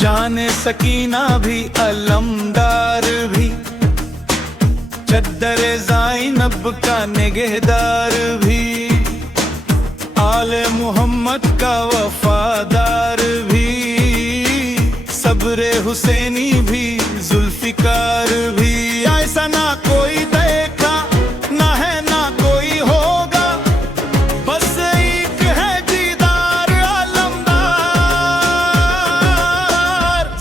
जाने सकीना भी अलमदार भी, चद्दर ज़ैनब का निगहदार भी, आले मोहम्मद का वफादार भी, सब्रे हुसैनी भी जुल्फिकार भी। ऐसा ना कोई देखा ना है ना कोई होगा, बस एक है दीदार अलमदार।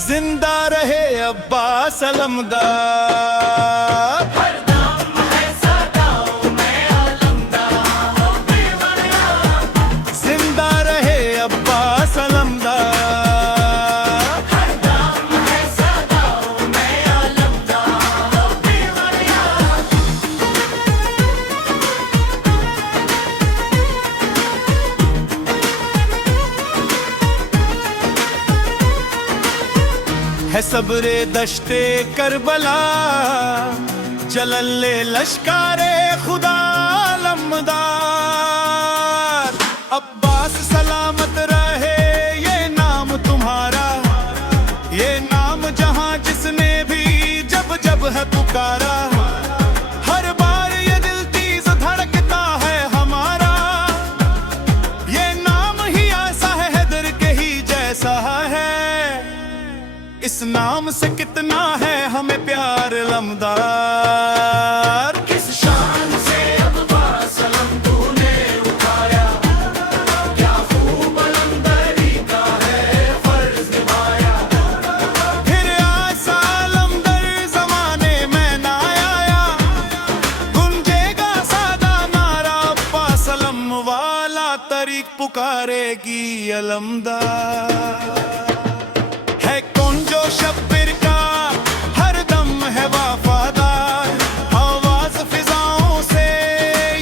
जिंदा रहे अब्बास अलमदार। जिंदा रहे अब्बास अलमदार। है सब्रे दश्ते करबला, जलले लश्कारे खुदा अलमदार। अब्बास सलामत रहे ये नाम तुम्हारा, ये नाम जहां जिसने भी जब जब है पुकारा। हर बार ये दिल तेज धड़कता है हमारा, ये नाम ही ऐसा है हैदर के ही जैसा है। इस नाम से कितना है हमें प्यार अलमदार। किस शान से अब्बास अलम तूने उठाया, क्या खूब अलमदरी का है फर्ज निभाया। फिर ऐसा अलमदर जमाने में ना आया, गुंजेगा सादा नारा अब्बास अलम वाला तरीक पुकारेगी अलमदार। शब्बीर का हर दम है वफादार, आवाज फिजाओं से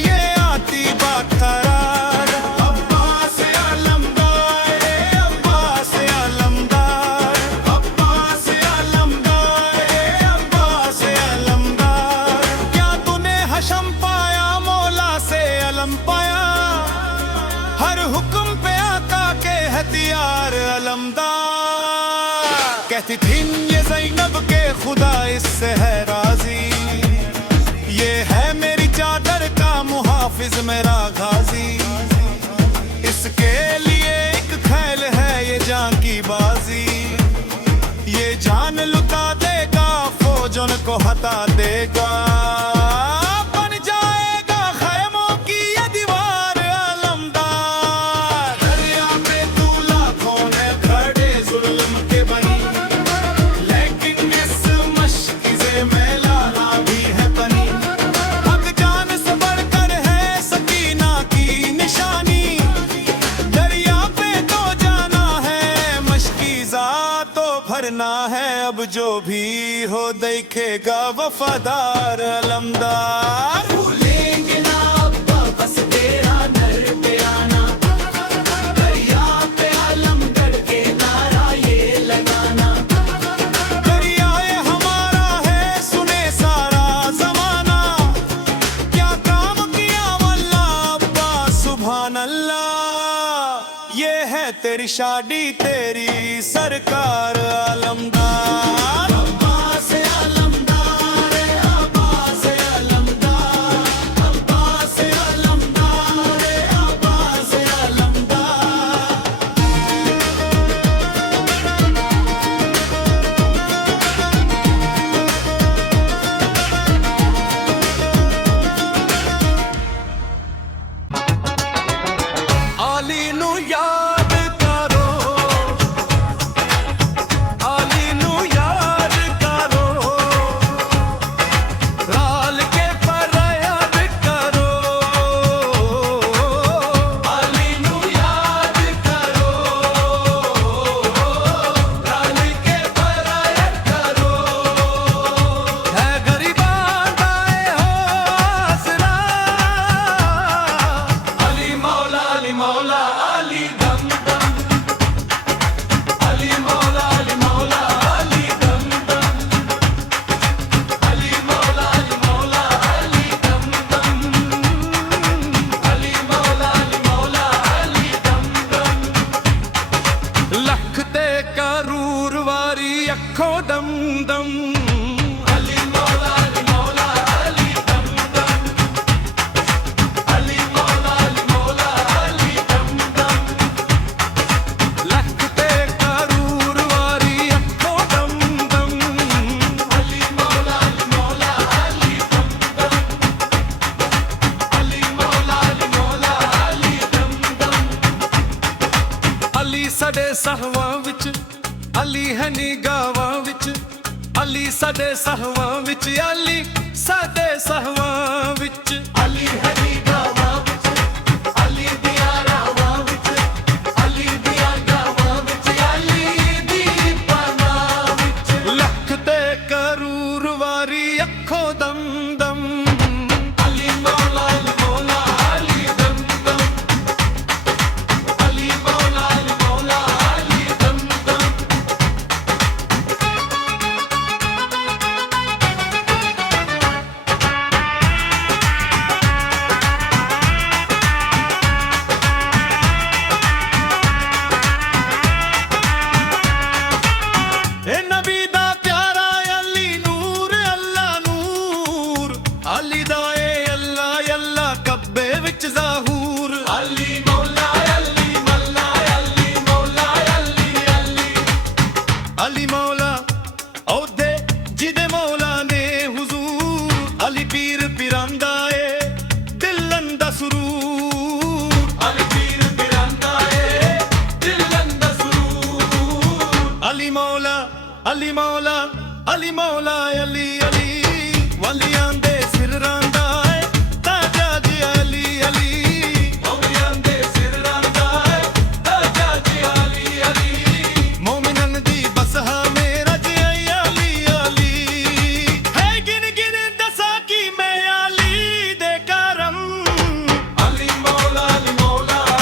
ये आती बाखरार। अब्बास अलमदार, अब्बास अलमदार, अब्बास अलमदार, अब्बास अलमदार। क्या तूने हशम पाया मौला से अलम पाया, हर हुक्म पे आका के हथियार अलमदार। कहती थी ये ज़ैनब के खुदा इससे है राजी, ये है मेरी चादर का मुहाफिज मेरा गाजी। इसके लिए एक खैल है ये जान की बाजी, ये जान लुटा देगा फौजों को हटा देगा। बन जाएगा खैमों की ये दीवार अलमदार। दरिया पे तू लाखों ने खड़े जुल्म के बनी, भरना है अब जो भी हो देखेगा वफादार अलमदार। भूलेंगे ना अब्बा बस तेरा नर पे आना, दरिया पे अलमगढ़ के नारा ये लगाना। दरिया ये हमारा है सुने सारा जमाना, क्या काम किया वल्ला अब्बा सुभान अल्लाह। ये है तेरी शादी तेरी सरकार अलमदार। अब्बास अलमदार, अब्बास अलमदार, अब्बास अलमदार, अब्बास अलमदार। आली नू याद करो, आली नू याद करो, राल के फरियाद करो। आली नू याद करो, राल के फरियाद करो। है गरीबां दाए हो आसरा, अली मौला अली मौला अली दम दम, अली मौला अली मौला अली दम दम, अली मौला अली मौला अली दम दम, अली मौला अली दम दम। लख ते करूर वा अखो दम दम अली मौला अली दम दम अली मौला अली दम दम लखते करूर वारी अखो दम दम अली मौला अली दम दम अली मौला अली दम दम अली सदे सहवां विच अली है निगावां विच अली सदे सहवां विच अली सदे सहवां विच अली है निगावां विच अली दियां रावां विच अली दियां गावां विच अली दी पनाह विच लखते करूर वारी अखो दम दम अली मौला अली दम दम अली मौला अली दम दम ए नबी दा प्यारा अली नूर अल्लाह नूर अली दा ए अल्लाह अल्लाह कब्बे विच ज़हूर अली मौला अली मल्ला अली मौला अली अली अली मौला औदे जिदे मौला ने हुजूर अली पीर पिरांदा ए दिलन दा सुरूर अली पीर पिरांदा ए दिलन दा सुरूर अली मौला अली मौला अली मौला अली अली वलियां दे सिरां दा ए ताजा जी अली अली वलियां दे सिरां दा ए ताजा जी अली अली मोमिनन दी बसहा मेरा जी अली अली है गिन गिन दसा की मैं अली दे करम अली मौला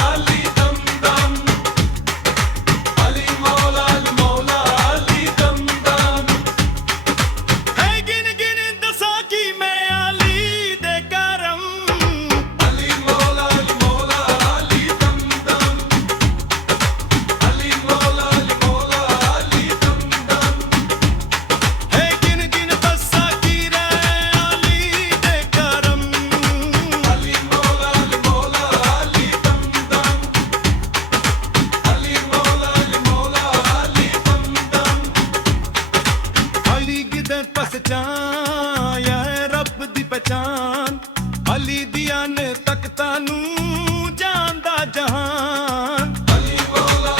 अली दम दम अली मौला अली दम दम है गिन गिन दसा की मैं अली दे करम अली मौला अली दम दम अली मौला अली दम दम है गिन गिन दसा की रे अली दे करम अली मौला अली दम दम अली मौला अली दम दम अली गिदर पहचान या रब दी पहचान अली दिया ने तख्तां नू जानदा जहान अली मौला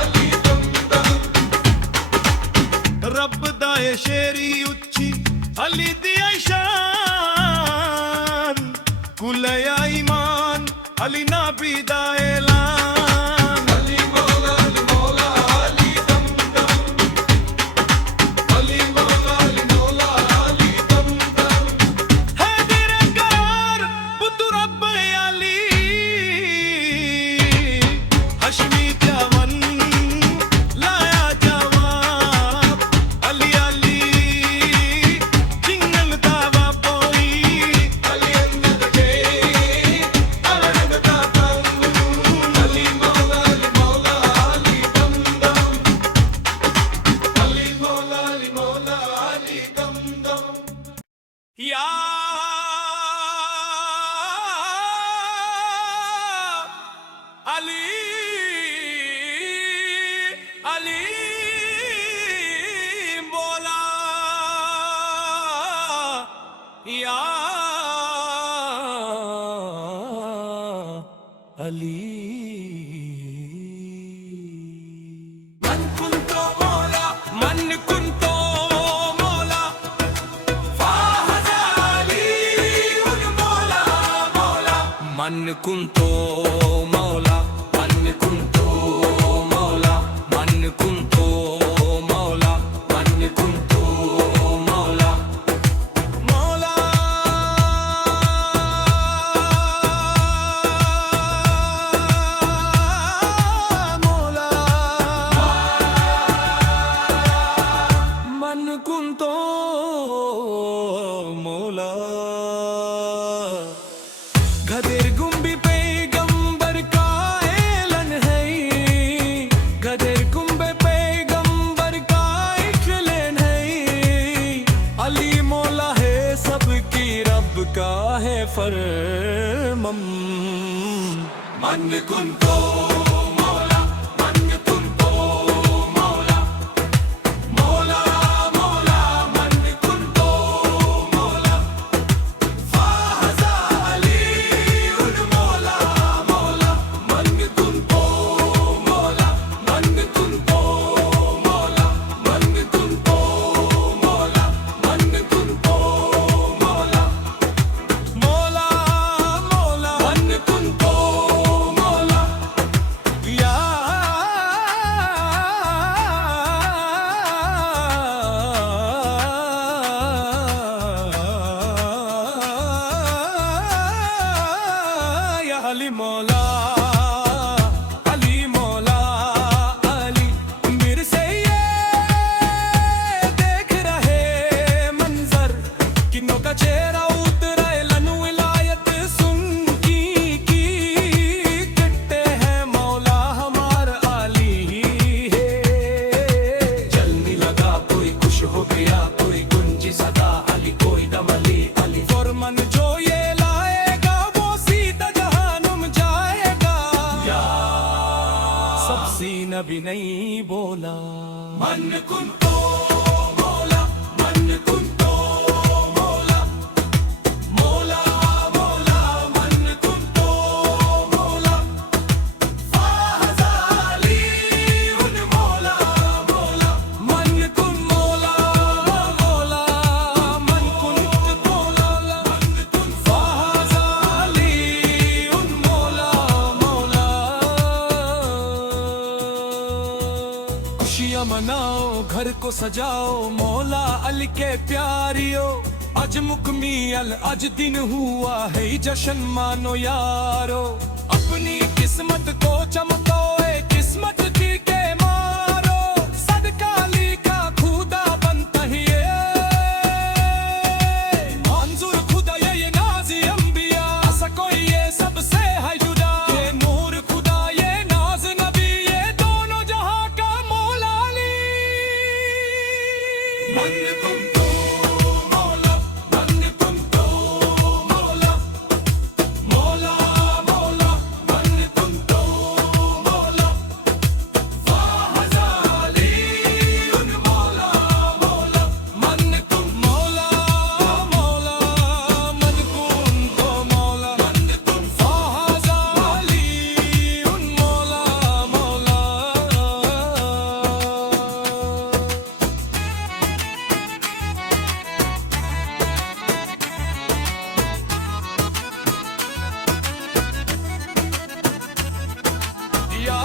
अली दम दम रब दा ए शेरी उच्ची अली दी शान कुलया ईमान अली नाबी दा ऐलान अली मौला अली दम दम अली मौला अली दम दम है तेरे करार बुद्ध रब अली हशमी जवन लाया जवाब अली अली जिंगल दावा पोई अली अंगद के अरंग दा तंग अली मौला अली दम दम अली मौला अली दम दम या अली अली बोला या अली मन कुंतो मौला फाहज़ अली उन मौला मौला मन कुंतो मौला मन कुंतो मौला मन कुंतो मौला मन कुंतो मौला मौला मौला मन कुंतो मौला गदेर गुम्बी पे सबसी नबी नहीं बोला। मन कुंतो मौला, मन कुंतो मौला, मौला मौला मन कुंतो मौला, फाज़ाली उन मौला मौला, मन कुन मौला मौला मन कुंत मौला फाज़ाली उन मौला मौला। खुशियाँ मनाओ घर को सजाओ मौला अली के प्यारियो। आज मुकम्मिल आज दिन हुआ है जश्न मानो यारो। अपनी किस्मत को चमकाओ किस्मत की के मारो। सदका अली का खुदा बनता ही है मंजूर खुदा ये नाज़ी अंबिया। ऐसा कोई ये सबसे है जुदा। ये नूर खुदा ये नाज नबी ये दोनों जहां का मौला अली। मन कुंतो मौला, मन कुंतो मौला, मौला मौला मन कुंतो मौला, फाज़ाली उन मौला मौला, मन कुन मौला मौला मन कुन तो मौला मन कुन फाज़ाली उन मौला मौला। या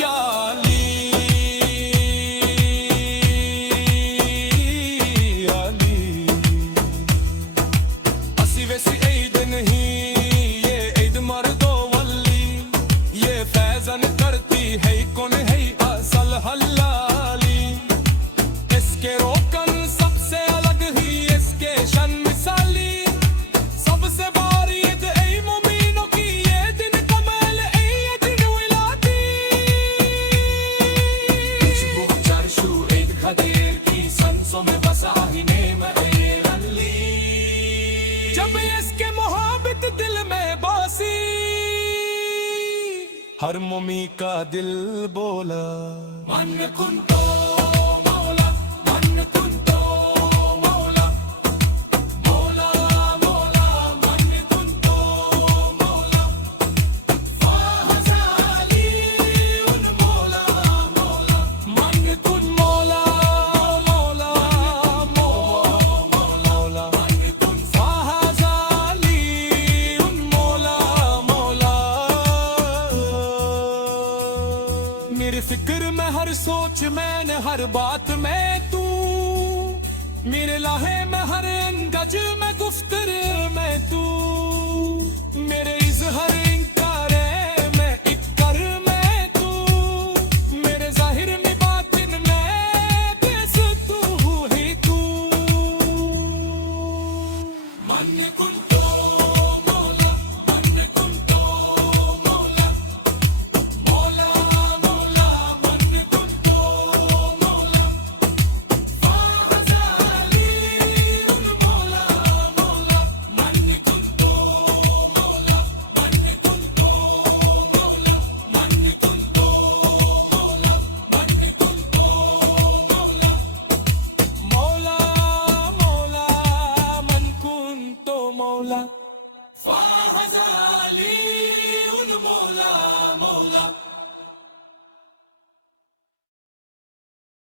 या अली अली असी वैसी ईद नहीं ये ईद मर्दो वली। ये फैजन करती है कौन है असल हलाली। इसके रोकन सबसे अलग ही इसके शन मिसाली। सबसे बारी ईद ऐ मोमिनों की ये दिन कमल ऐ ये दिन विलादी। खुशबू चरशू ईद खदीर की संसों में बसा ही नेम अली। जब इसके मोहब्बत दिल में बसी हर मोमी का दिल बोला। मन कुंतो मौला, मन कुंतो मौला, मौला मौला मन कुंतो मौला, फाज़ाली उन मौला मौला, मन कुन मौला मौला मौला मन कुन फाज़ाली उन मौला मौला। मेरे फिक्र में हर सोच में न हर बात में तू। मेरे लाहे में हर गज में गुफ्तर में तू। मेरे इज़हार इंकारे में इक्कर में तू। मेरे जाहिर में बातिन में किस तू ही तू। मन कुंतो मौला, मन कुंतो मौला, मौला मौला मन कुंतो मौला, फाज़ाली उन मौला मौला, मन कुंतो मौला, मन कुंतो मौला, मन कुंतो मौला, मन कुंतो मौला, मौला मौला मन कुन तो मौला फाज़ाली